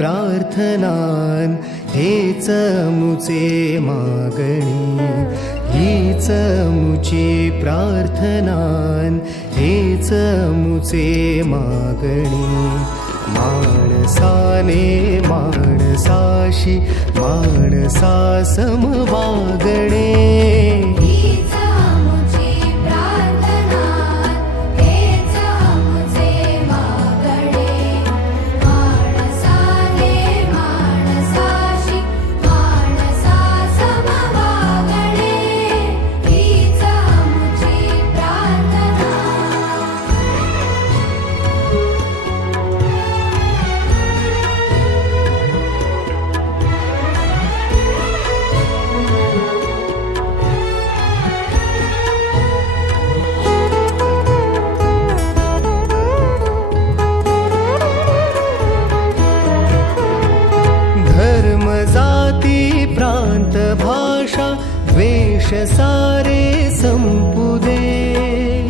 प्रार्थनान हेच मुचे मागणी, हीच मुची प्रार्थनान हेच मुचे मागणी. माणसाने माणसाशी माणसा सम वागणे, प्रांत भाषा द्वेष सारे संपू दे.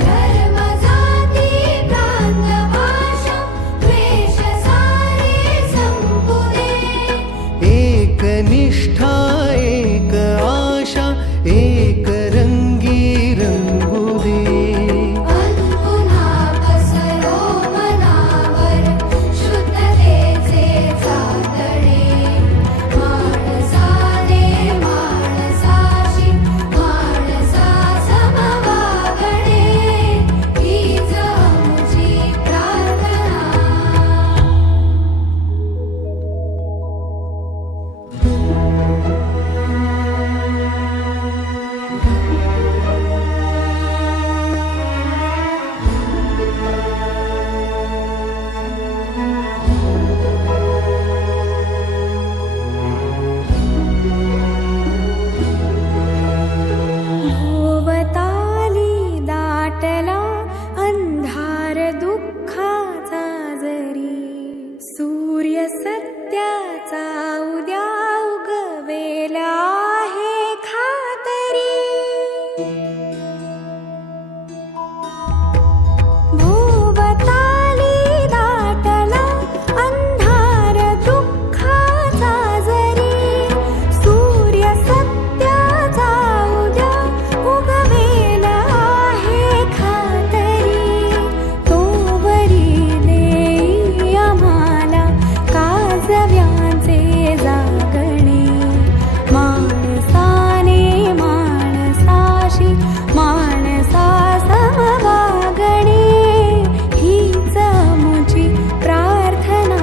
धर्म जाती प्रांत भाषा द्वेष सारे संपू दे. एक निष्ठा एक आशा एक रंगी रंगू दे. पुन्हा पसरो मनावर शुद्धतेचे चांदणे. सत्याचा उद्या उगवेला आहे खातरी. भोवताली दाटला अंधार दुःखाचा जरी. सूर्य सत्याचा उद्या उगवेला आहे खातरी. तोवरी देई आम्हाला काजव्यांचे जागणे. माणसाने माणसाशी माणसा सम वागणे, हीच मुची प्रार्थना.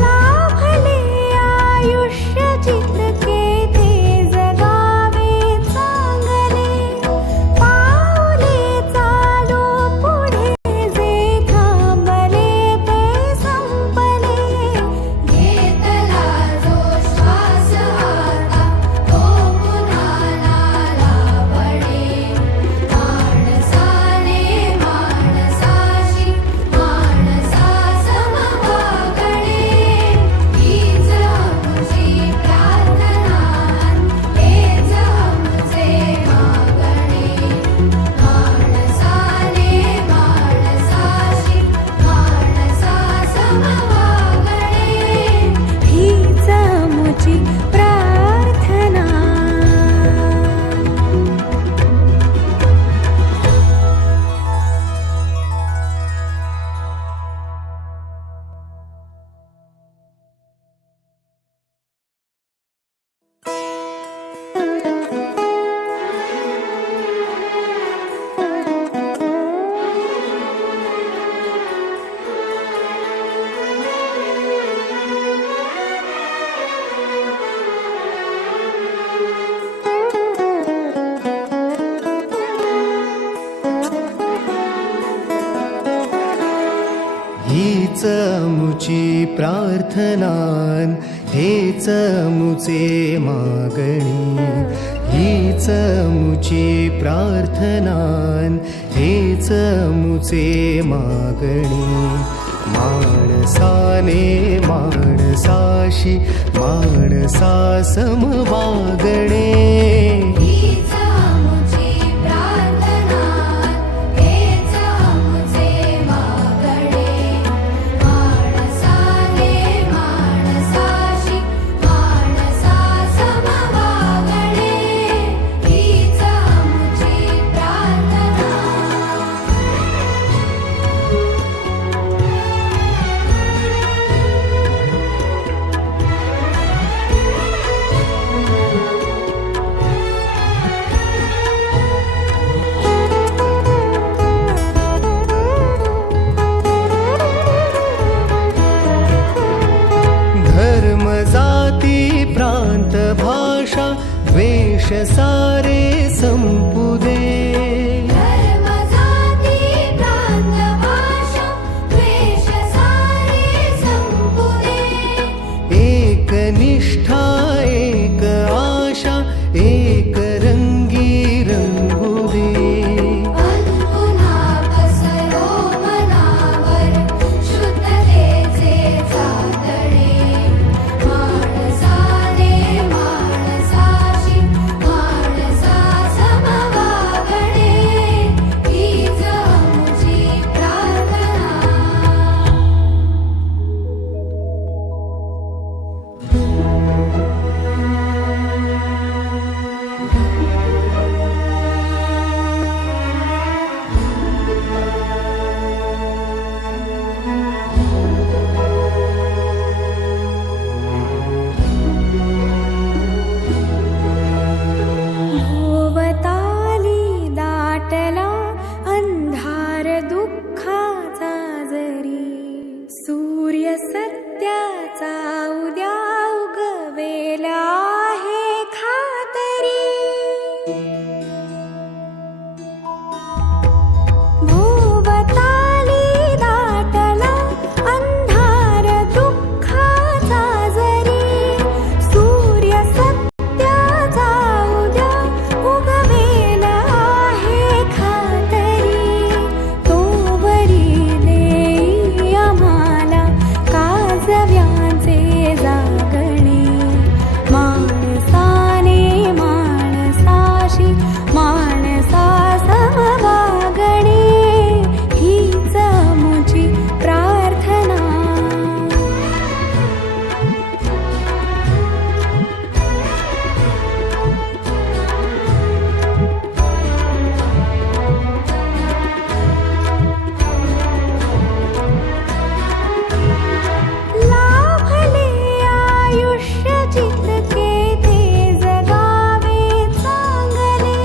लाभले आयुष्य जितके ते जगावे चांगले. पाऊले चालो पुढे जे थांबले ते संपले. घेतला जो श्वास आता तो पुन्हा लाभणे. माणसाने माणसाशी माणसा सम वागणे, हीच मुची प्रार्थना हेच मुचे मागणे. माणसाने माणसाशी माणसा सम वागणे, हीच मुची प्रार्थना. हीच मुची प्रार्थनान हेच मुचे मागणी. हीच मुची प्रार्थनान हेच मुचे मागणी. माणसाने माणसाशी माणसा समवागणे हीच आमुची प्रार्थना हेच आमुचे मागणे माणसाने माणसाशी माणसा समवागणे हीच आमुची प्रार्थना धर्म जाती प्रांत भाषा द्वेष सारे संपुदे धर्म जाती प्रांत भाषा द्वेष सारे संपुदे एक निष्ठा एक आशा एक रंगी रंगुदे पुन्हा पसरो मनावर शुद्धतेचे चांदणे माणसाने माणसाशी माणसा समवागणे हीच आमुची प्रार्थना भोवताली दाटला अंधार दुःखाचा जरी सूर्य सत्याचा उद्या उगवेला आहे खातरी भोवताली दाटला अंधार दुःखाचा जरी सूर्य सत्याचा उद्या उगवेला आहे खातरी तोवरी देई आम्हाला काजव्यांचे जागणे माणसाने माणसाशी माणसा समवागणे हीच आमुची प्रार्थना लाभले आयुष्य जितके ते जगावे चांगले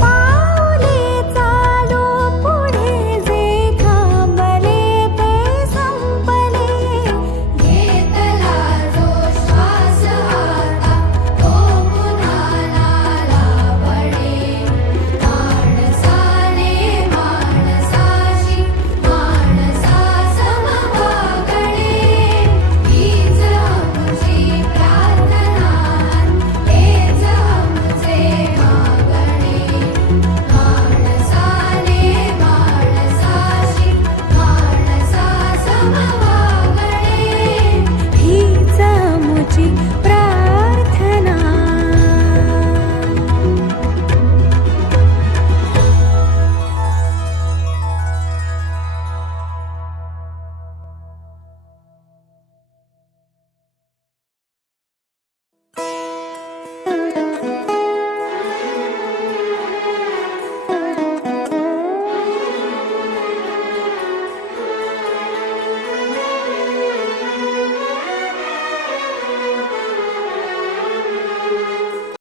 पाऊले चालो पुढे जे थांबले ते संपले घेतला जो श्वास आता तो पुन्हा नाला पडे माणसाने माणसाशी माणसा समवागणे हीच आमुची प्रार्थना हेच आमुचे मागणे माणसाने माणसाशी माणसा समवागणे